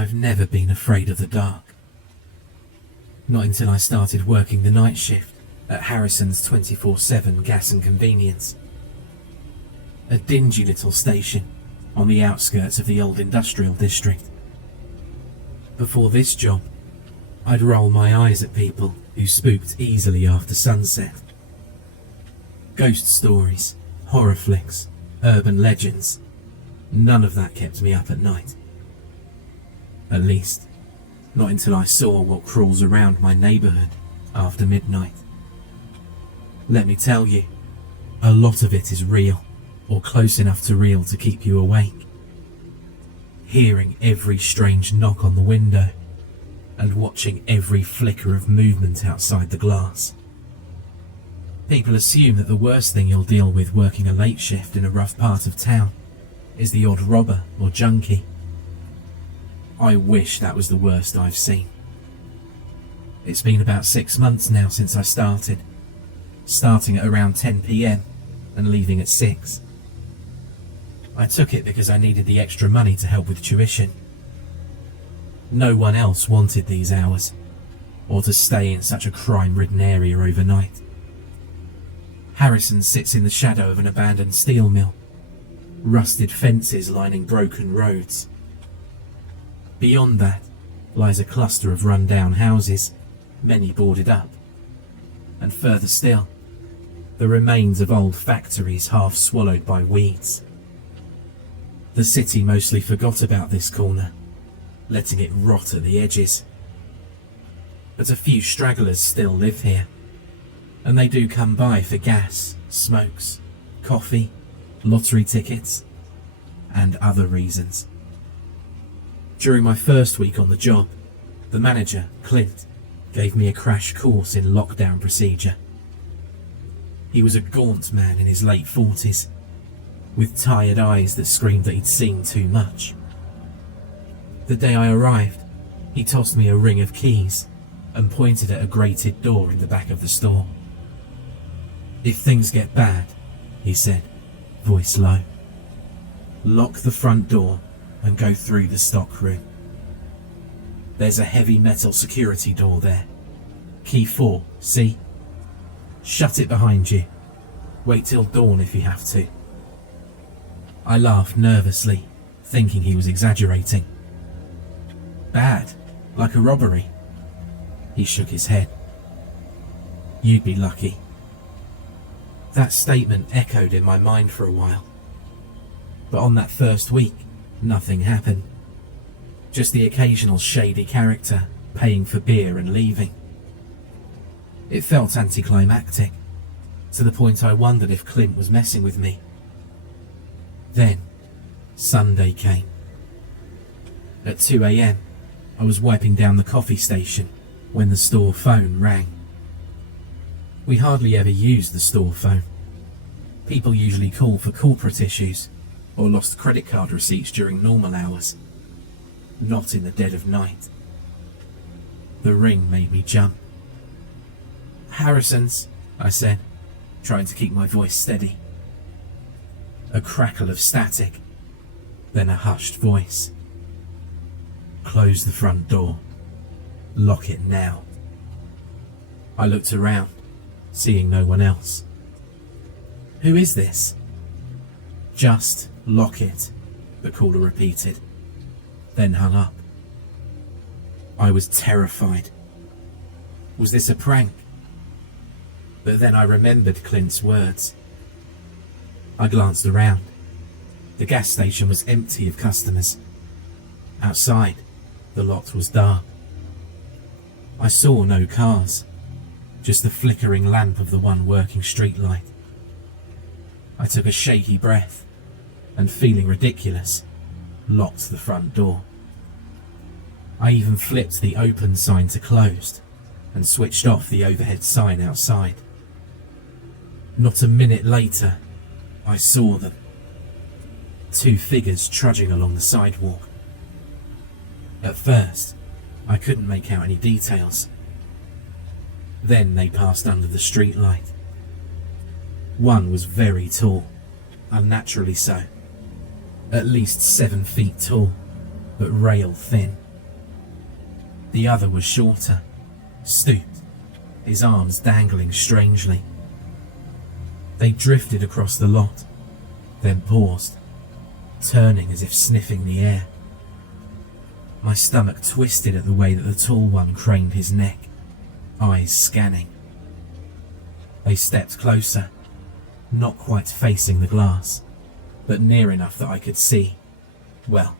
I've never been afraid of the dark. Not until I started working the night shift at Harrison's 24/7 gas and convenience. A dingy little station on the outskirts of the old industrial district. Before this job, I'd roll my eyes at people who spooked easily after sunset. Ghost stories, horror flicks, urban legends, none of that kept me up at night. At least, not until I saw what crawls around my neighbourhood after midnight. Let me tell you, a lot of it is real, or close enough to real to keep you awake. Hearing every strange knock on the window, and watching every flicker of movement outside the glass. People assume that the worst thing you'll deal with working a late shift in a rough part of town is the odd robber or junkie. I wish that was the worst I've seen. It's been about 6 months now since I starting at around 10 PM and leaving at 6. I took it because I needed the extra money to help with tuition. No one else wanted these hours, or to stay in such a crime-ridden area overnight. Harrison sits in the shadow of an abandoned steel mill, rusted fences lining broken roads. Beyond that lies a cluster of run-down houses, many boarded up. And further still, the remains of old factories half swallowed by weeds. The city mostly forgot about this corner, letting it rot at the edges. But a few stragglers still live here, and they do come by for gas, smokes, coffee, lottery tickets, and other reasons. During my first week on the job, the manager, Clint, gave me a crash course in lockdown procedure. He was a gaunt man in his late 40s, with tired eyes that screamed that he'd seen too much. The day I arrived, he tossed me a ring of keys and pointed at a grated door in the back of the store. "If things get bad," he said, voice low, "lock the front door and go through the stock room. There's a heavy metal security door there. Key 4, see? Shut it behind you. Wait till dawn if you have to." I laughed nervously, thinking he was exaggerating. "Bad, like a robbery?" He shook his head. "You'd be lucky." That statement echoed in my mind for a while. But on that first week, nothing happened. Just the occasional shady character paying for beer and leaving. It felt anticlimactic, to the point I wondered if Clint was messing with me. Then, Sunday came. At 2 AM, I was wiping down the coffee station when the store phone rang. We hardly ever use the store phone. People usually call for corporate issues or lost credit card receipts during normal hours, not in the dead of night. The ring made me jump. "Harrison's," I said, trying to keep my voice steady. A crackle of static, then a hushed voice. "Close the front door. Lock it now." I looked around, seeing no one else. "Who is this?" "Just lock it," the caller repeated, then hung up. I was terrified. Was this a prank? But then I remembered Clint's words. I glanced around. The gas station was empty of customers. Outside, the lot was dark. I saw no cars, just the flickering lamp of the one working streetlight. I took a shaky breath and, feeling ridiculous, locked the front door. I even flipped the open sign to closed and switched off the overhead sign outside. Not a minute later, I saw them. 2 figures trudging along the sidewalk. At first, I couldn't make out any details. Then they passed under the streetlight. One was very tall, unnaturally so. At least 7 feet tall, but rail thin. The other was shorter, stooped, his arms dangling strangely. They drifted across the lot, then paused, turning as if sniffing the air. My stomach twisted at the way that the tall one craned his neck, eyes scanning. They stepped closer, not quite facing the glass, but near enough that I could see. Well,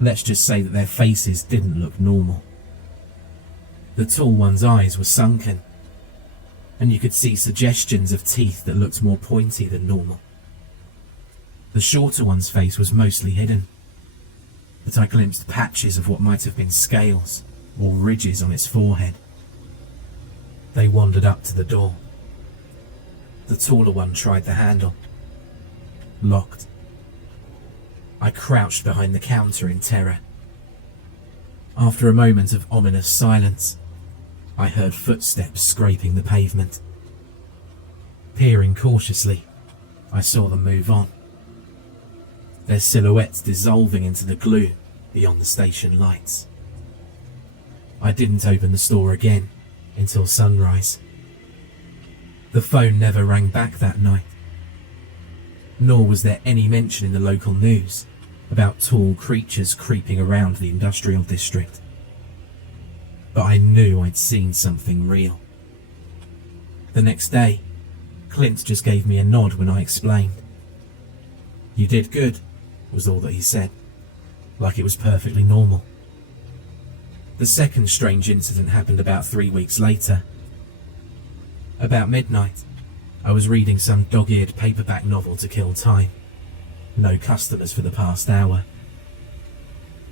let's just say that their faces didn't look normal. The tall one's eyes were sunken, and you could see suggestions of teeth that looked more pointy than normal. The shorter one's face was mostly hidden, but I glimpsed patches of what might have been scales or ridges on its forehead. They wandered up to the door. The taller one tried the handle. Locked. I crouched behind the counter in terror. After a moment of ominous silence, I heard footsteps scraping the pavement. Peering cautiously, I saw them move on, their silhouettes dissolving into the glue beyond the station lights. I didn't open the store again until sunrise. The phone never rang back that night, nor was there any mention in the local news about tall creatures creeping around the industrial district. But I knew I'd seen something real. The next day, Clint just gave me a nod when I explained. "You did good," was all that he said, like it was perfectly normal. The second strange incident happened about 3 weeks later. About midnight, I was reading some dog-eared paperback novel to kill time. No customers for the past hour.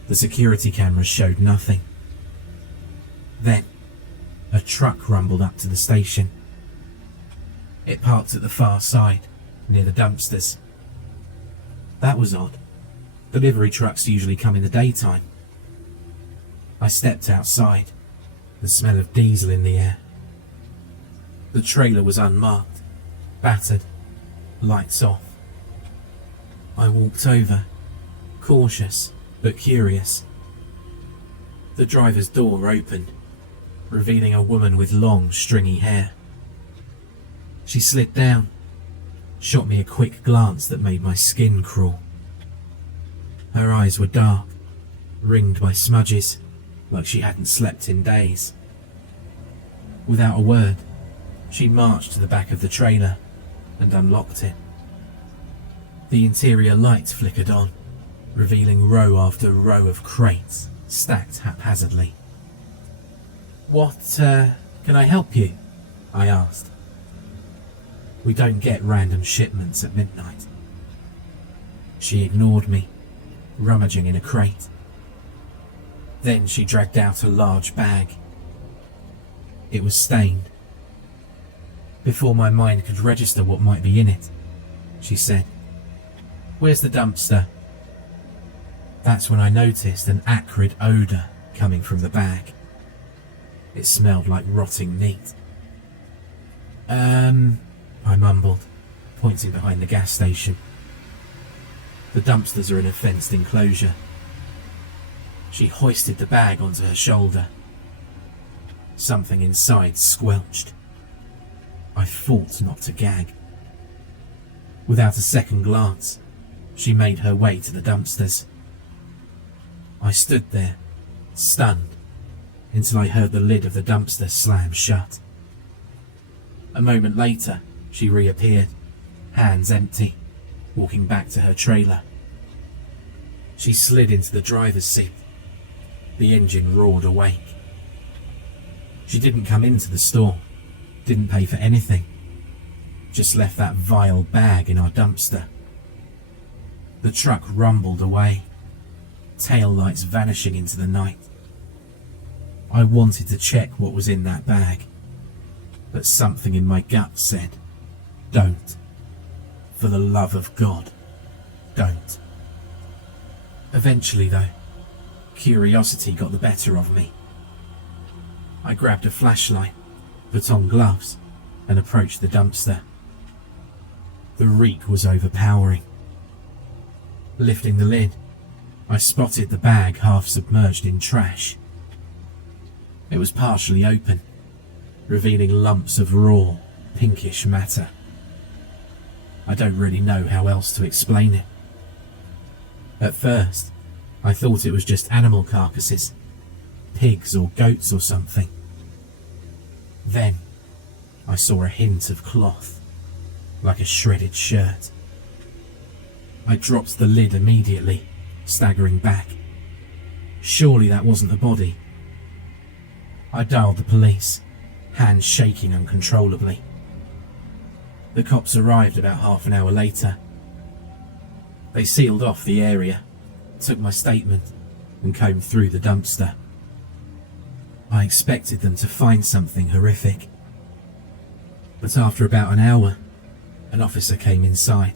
The security cameras showed nothing. Then, a truck rumbled up to the station. It parked at the far side, near the dumpsters. That was odd. Delivery trucks usually come in the daytime. I stepped outside, the smell of diesel in the air. The trailer was unmarked, battered, lights off. I walked over, cautious but curious. The driver's door opened, revealing a woman with long, stringy hair. She slid down, shot me a quick glance that made my skin crawl. Her eyes were dark, ringed by smudges, like she hadn't slept in days. Without a word, she marched to the back of the trailer and unlocked it. The interior lights flickered on, revealing row after row of crates stacked haphazardly. "What, can I help you?" I asked. "We don't get random shipments at midnight." She ignored me, rummaging in a crate. Then she dragged out a large bag. It was stained. Before my mind could register what might be in it, she said, "Where's the dumpster?" That's when I noticed an acrid odour coming from the bag. It smelled like rotting meat. I mumbled, pointing behind the gas station. The dumpsters are in a fenced enclosure. She hoisted the bag onto her shoulder. Something inside squelched. I fought not to gag. Without a second glance, she made her way to the dumpsters. I stood there, stunned, until I heard the lid of the dumpster slam shut. A moment later, she reappeared, hands empty, walking back to her trailer. She slid into the driver's seat. The engine roared awake. She didn't come into the store, didn't pay for anything, just left that vile bag in our dumpster. The truck rumbled away, tail lights vanishing into the night. I wanted to check what was in that bag, but something in my gut said, "Don't. For the love of God, don't." Eventually, though, curiosity got the better of me. I grabbed a flashlight, put on gloves, and approached the dumpster. The reek was overpowering. Lifting the lid, I spotted the bag half submerged in trash. It was partially open, revealing lumps of raw, pinkish matter. I don't really know how else to explain it. At first, I thought it was just animal carcasses, pigs or goats or something. Then, I saw a hint of cloth, like a shredded shirt. I dropped the lid immediately, staggering back. Surely that wasn't the body. I dialed the police, hands shaking uncontrollably. The cops arrived about half an hour later. They sealed off the area, took my statement, and combed through the dumpster. I expected them to find something horrific. But after about an hour, an officer came inside.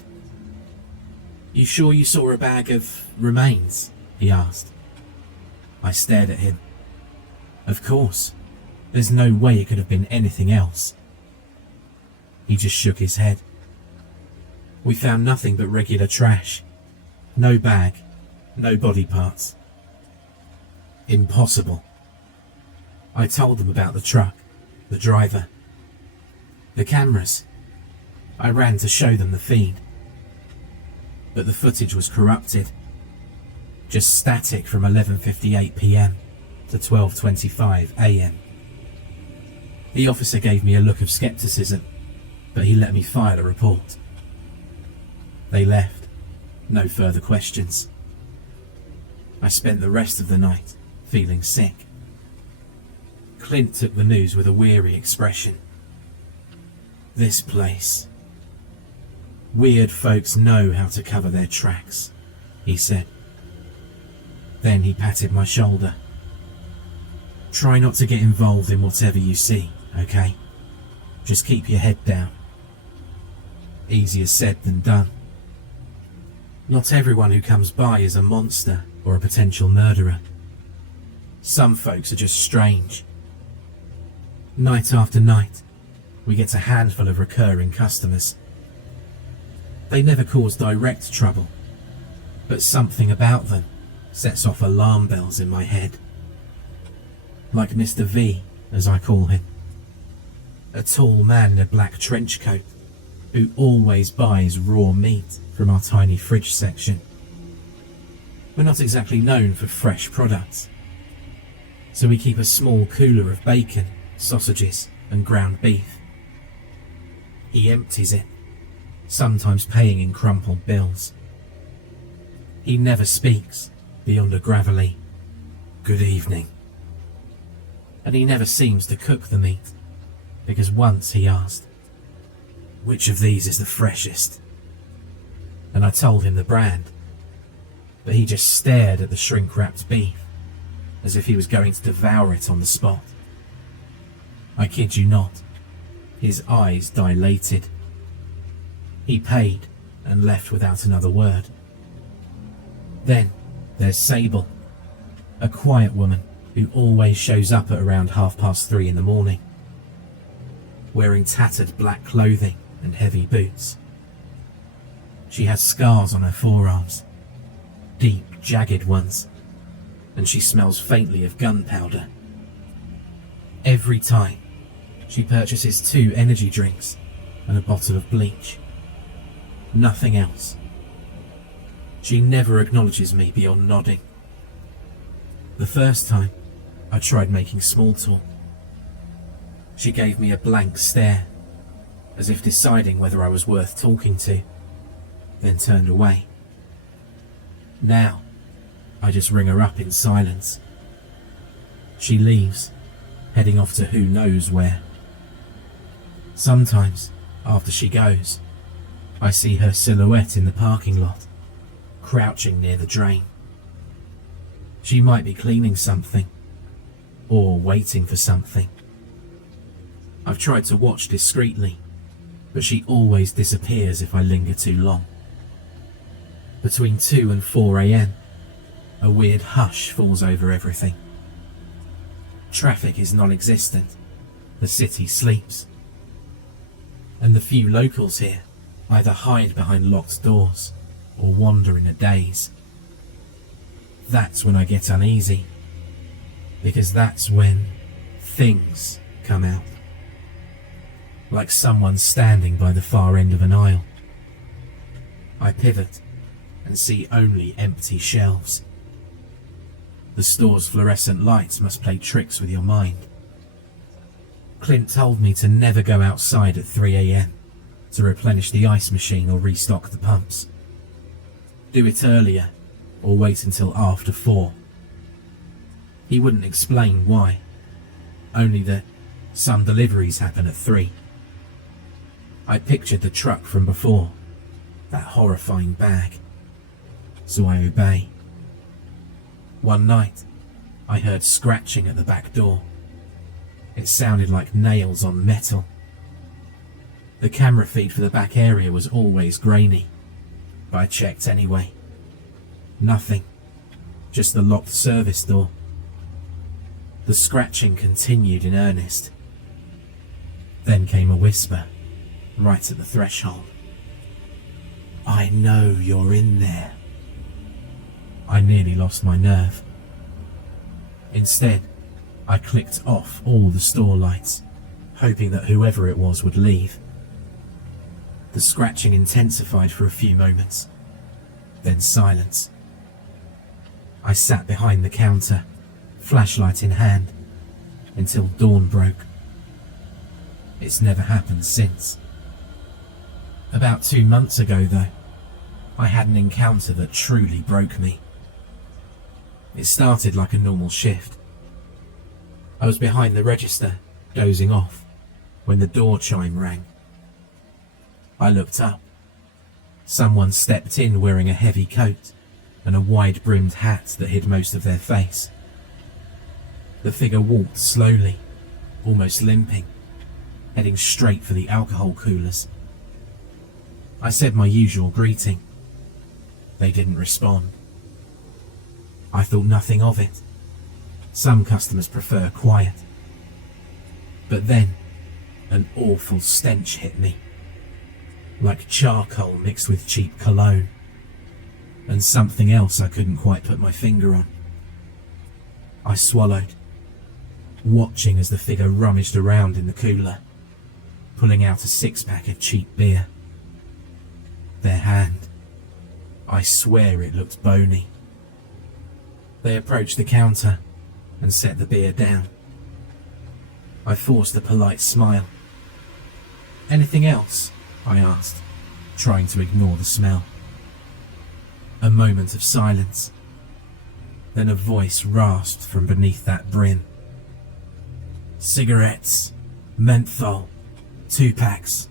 "You sure you saw a bag of remains?" he asked. I stared at him. Of course. There's no way it could have been anything else. He just shook his head. "We found nothing but regular trash. No bag, no body parts." Impossible. I told them about the truck, the driver, the cameras. I ran to show them the feed. But the footage was corrupted. Just static from 11:58 PM to 12:25 AM. The officer gave me a look of skepticism, but he let me file a report. They left. No further questions. I spent the rest of the night feeling sick. Clint took the news with a weary expression. "This place. Weird folks know how to cover their tracks," he said. Then he patted my shoulder. "Try not to get involved in whatever you see, okay? Just keep your head down." Easier said than done. Not everyone who comes by is a monster or a potential murderer. Some folks are just strange. Night after night, we get a handful of recurring customers. They never cause direct trouble, but something about them sets off alarm bells in my head. Like Mr. V, as I call him. A tall man in a black trench coat who always buys raw meat from our tiny fridge section. We're not exactly known for fresh products, so we keep a small cooler of bacon, sausages, and ground beef. He empties it, sometimes paying in crumpled bills. He never speaks beyond a gravelly "good evening." And he never seems to cook the meat, because once he asked, "Which of these is the freshest?" And I told him the brand, but he just stared at the shrink-wrapped beef, as if he was going to devour it on the spot. I kid you not, his eyes dilated. He paid and left without another word. Then there's Sable, a quiet woman who always shows up at around 3:30 in the morning, wearing tattered black clothing and heavy boots. She has scars on her forearms, deep, jagged ones, and she smells faintly of gunpowder. Every time, she purchases 2 energy drinks and a bottle of bleach. Nothing else. She never acknowledges me beyond nodding. The first time, I tried making small talk. She gave me a blank stare, as if deciding whether I was worth talking to, then turned away. Now, I just ring her up in silence. She leaves, heading off to who knows where. Sometimes, after she goes, I see her silhouette in the parking lot, crouching near the drain. She might be cleaning something, or waiting for something. I've tried to watch discreetly, but she always disappears if I linger too long. Between 2 and 4 AM, a weird hush falls over everything. Traffic is non-existent. The city sleeps. And the few locals here either hide behind locked doors or wander in a daze. That's when I get uneasy, because that's when things come out. Like someone standing by the far end of an aisle. I pivot and see only empty shelves. The store's fluorescent lights must play tricks with your mind. Clint told me to never go outside at 3 a.m. to replenish the ice machine or restock the pumps. Do it earlier or wait until after 4. He wouldn't explain why, only that some deliveries happen at 3. I pictured the truck from before, that horrifying bag, so I obey. One night, I heard scratching at the back door. It sounded like nails on metal. The camera feed for the back area was always grainy, but I checked anyway. Nothing, just the locked service door. The scratching continued in earnest. Then came a whisper, right at the threshold. "I know you're in there." I nearly lost my nerve. Instead, I clicked off all the store lights, hoping that whoever it was would leave. The scratching intensified for a few moments, then silence. I sat behind the counter, flashlight in hand, until dawn broke. It's never happened since. About 2 months ago, though, I had an encounter that truly broke me. It started like a normal shift. I was behind the register, dozing off, when the door chime rang. I looked up. Someone stepped in wearing a heavy coat and a wide-brimmed hat that hid most of their face. The figure walked slowly, almost limping, heading straight for the alcohol coolers. I said my usual greeting. They didn't respond. I thought nothing of it. Some customers prefer quiet. But then, an awful stench hit me. Like charcoal mixed with cheap cologne. And something else I couldn't quite put my finger on. I swallowed, watching as the figure rummaged around in the cooler, pulling out a 6-pack of cheap beer. Their hand, I swear it looked bony. They approached the counter and set the beer down. I forced a polite smile. "Anything else?" I asked, trying to ignore the smell. A moment of silence. Then a voice rasped from beneath that brim. "Cigarettes, menthol, 2 packs.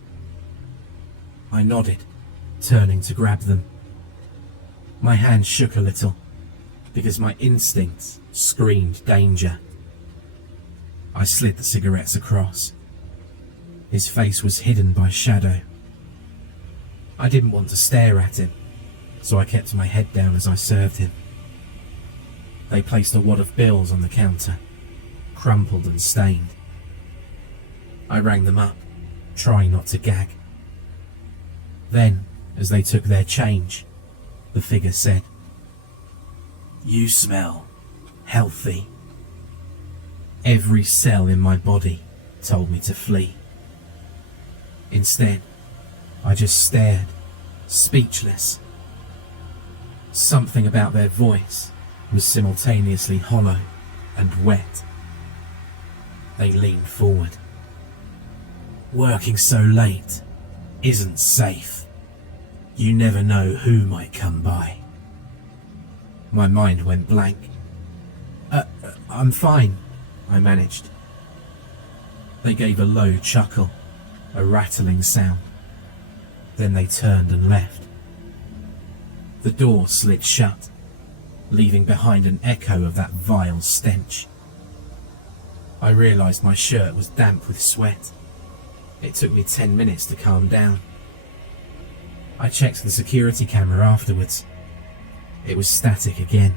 I nodded, turning to grab them. My hand shook a little, because my instincts screamed danger. I slid the cigarettes across. His face was hidden by shadow. I didn't want to stare at him, so I kept my head down as I served him. They placed a wad of bills on the counter, crumpled and stained. I rang them up, trying not to gag. Then, as they took their change, the figure said, "You smell healthy." Every cell in my body told me to flee. Instead, I just stared, speechless. Something about their voice was simultaneously hollow and wet. They leaned forward. "Working so late isn't safe. You never know who might come by." My mind went blank. I'm fine," I managed. They gave a low chuckle, a rattling sound. Then they turned and left. The door slid shut, leaving behind an echo of that vile stench. I realized my shirt was damp with sweat. It took me 10 minutes to calm down. I checked the security camera afterwards. It was static again,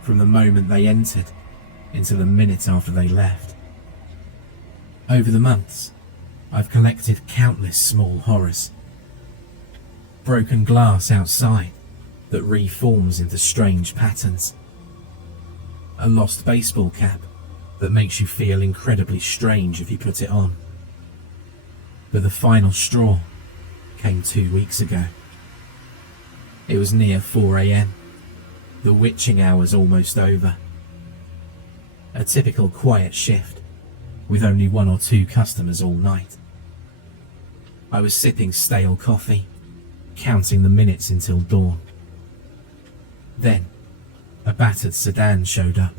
from the moment they entered until the minute after they left. Over the months, I've collected countless small horrors. Broken glass outside that reforms into strange patterns. A lost baseball cap that makes you feel incredibly strange if you put it on. But the final straw came 2 weeks ago. It was near 4 a.m, the witching hour's almost over. A typical quiet shift, with only 1 or 2 customers all night. I was sipping stale coffee, counting the minutes until dawn. Then, a battered sedan showed up.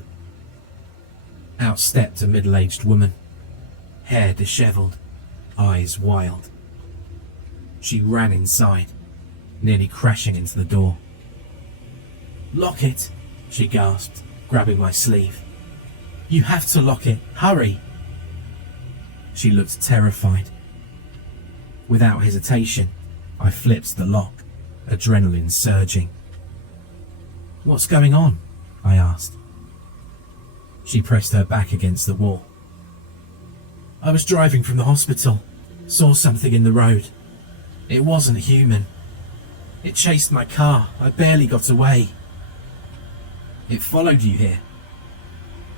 Out stepped a middle-aged woman, hair dishevelled, eyes wild. She ran inside, nearly crashing into the door. "Lock it," she gasped, grabbing my sleeve. "You have to lock it, hurry." She looked terrified. Without hesitation, I flipped the lock, adrenaline surging. "What's going on?" I asked. She pressed her back against the wall. "I was driving from the hospital, saw something in the road. It wasn't human. It chased my car, I barely got away." "It followed you here?"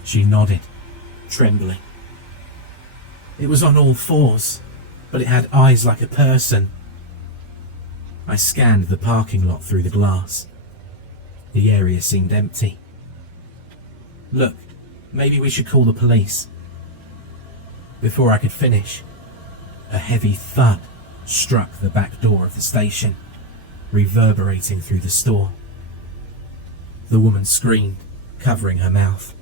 She nodded, trembling. "It was on all fours, but it had eyes like a person." I scanned the parking lot through the glass. The area seemed empty. "Look, maybe we should call the police." Before I could finish, a heavy thud struck the back door of the station, reverberating through the store. The woman screamed, covering her mouth.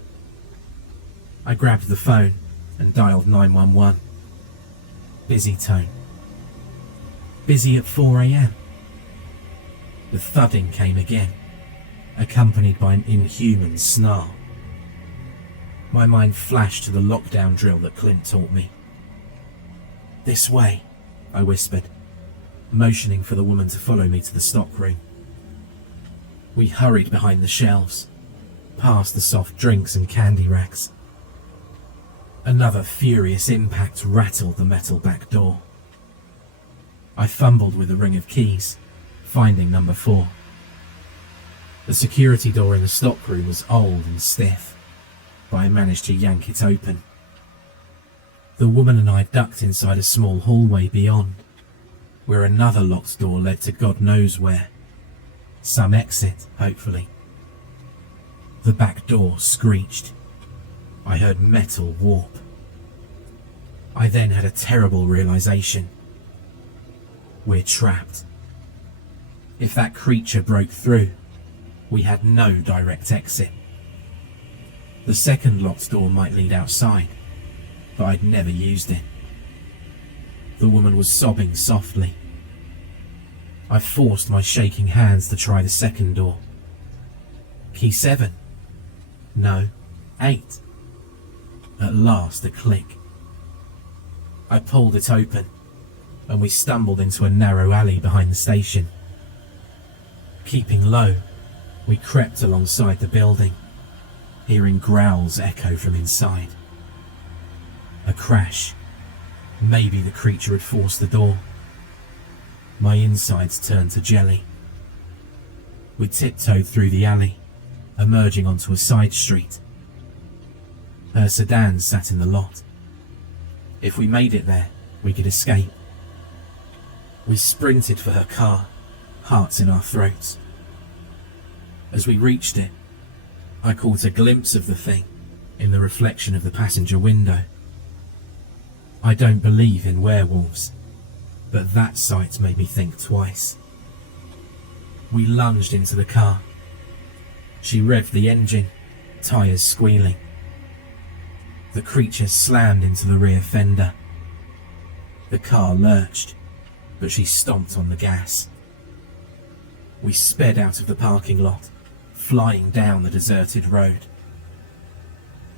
I grabbed the phone and dialed 911. Busy tone. Busy at 4 a.m. The thudding came again, accompanied by an inhuman snarl. My mind flashed to the lockdown drill that Clint taught me. "This way," I whispered, motioning for the woman to follow me to the stockroom. We hurried behind the shelves, past the soft drinks and candy racks. Another furious impact rattled the metal back door. I fumbled with the ring of keys, finding number 4. The security door in the stockroom was old and stiff, but I managed to yank it open. The woman and I ducked inside a small hallway beyond, where another locked door led to God knows where. Some exit, hopefully. The back door screeched. I heard metal warp. I then had a terrible realization. We're trapped. If that creature broke through, we had no direct exit. The second locked door might lead outside, but I'd never used it. The woman was sobbing softly. I forced my shaking hands to try the second door. Key 7. No, 8. At last a click. I pulled it open, and we stumbled into a narrow alley behind the station. Keeping low, we crept alongside the building, hearing growls echo from inside. A crash. Maybe the creature had forced the door. My insides turned to jelly. We tiptoed through the alley, emerging onto a side street. Her sedan sat in the lot. If we made it there, we could escape. We sprinted for her car, hearts in our throats. As we reached it, I caught a glimpse of the thing in the reflection of the passenger window. I don't believe in werewolves, but that sight made me think twice. We lunged into the car. She revved the engine, tyres squealing. The creature slammed into the rear fender. The car lurched, but she stomped on the gas. We sped out of the parking lot, flying down the deserted road.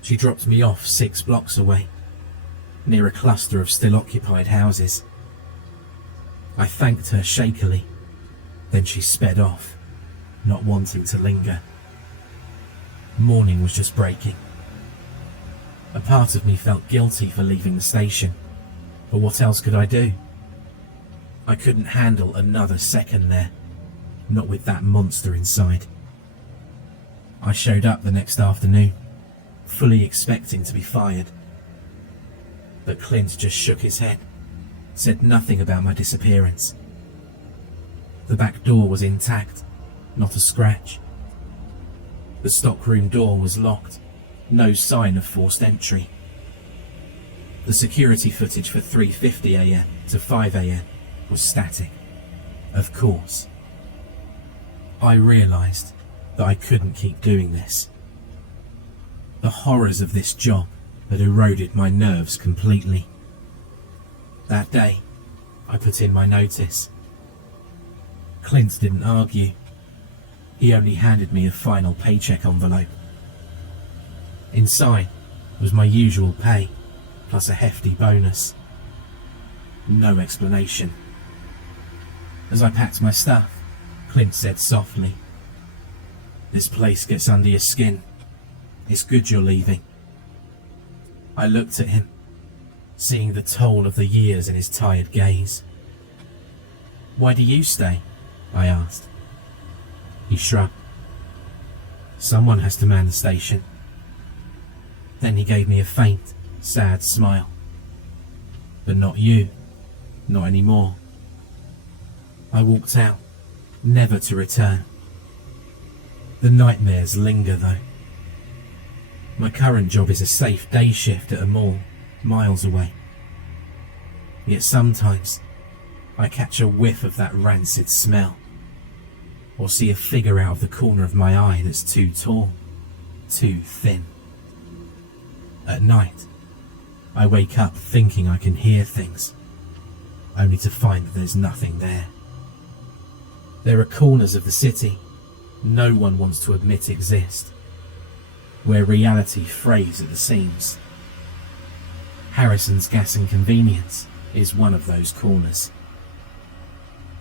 She dropped me off 6 blocks away, near a cluster of still occupied houses. I thanked her shakily, then she sped off, not wanting to linger. Morning was just breaking. A part of me felt guilty for leaving the station, but what else could I do? I couldn't handle another second there, not with that monster inside. I showed up the next afternoon, fully expecting to be fired. But Clint just shook his head, said nothing about my disappearance. The back door was intact, not a scratch. The stockroom door was locked, no sign of forced entry. The security footage for 3:50 AM to 5 AM was static, of course. I realised that I couldn't keep doing this. The horrors of this job had eroded my nerves completely. That day, I put in my notice. Clint didn't argue. He only handed me a final paycheck envelope. Inside was my usual pay, plus a hefty bonus. No explanation. As I packed my stuff, Clint said softly, "This place gets under your skin. It's good you're leaving." I looked at him, seeing the toll of the years in his tired gaze. "Why do you stay?" I asked. He shrugged. "Someone has to man the station." Then he gave me a faint, sad smile. "But not you. Not anymore." I walked out, never to return. The nightmares linger though. My current job is a safe day shift at a mall, miles away. Yet sometimes I catch a whiff of that rancid smell, or see a figure out of the corner of my eye that's too tall, too thin. At night, I wake up thinking I can hear things, only to find that there's nothing there. There are corners of the city no one wants to admit exist, where reality frays at the seams. Harrison's Gas and Convenience is one of those corners.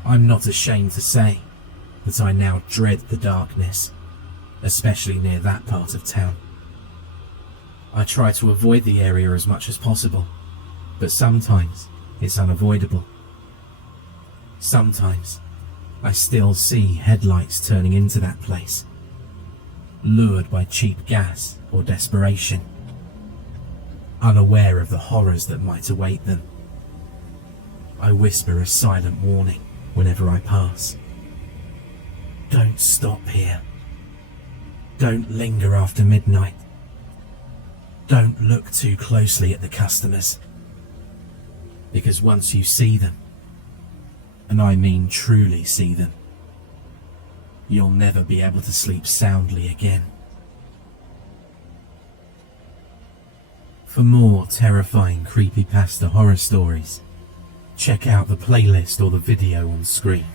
I'm not ashamed to say that I now dread the darkness, especially near that part of town. I try to avoid the area as much as possible, but sometimes it's unavoidable. Sometimes I still see headlights turning into that place, lured by cheap gas or desperation, unaware of the horrors that might await them. I whisper a silent warning whenever I pass. Don't stop here. Don't linger after midnight. Don't look too closely at the customers. Because once you see them, and I mean truly see them, you'll never be able to sleep soundly again. For more terrifying creepypasta horror stories, check out the playlist or the video on screen.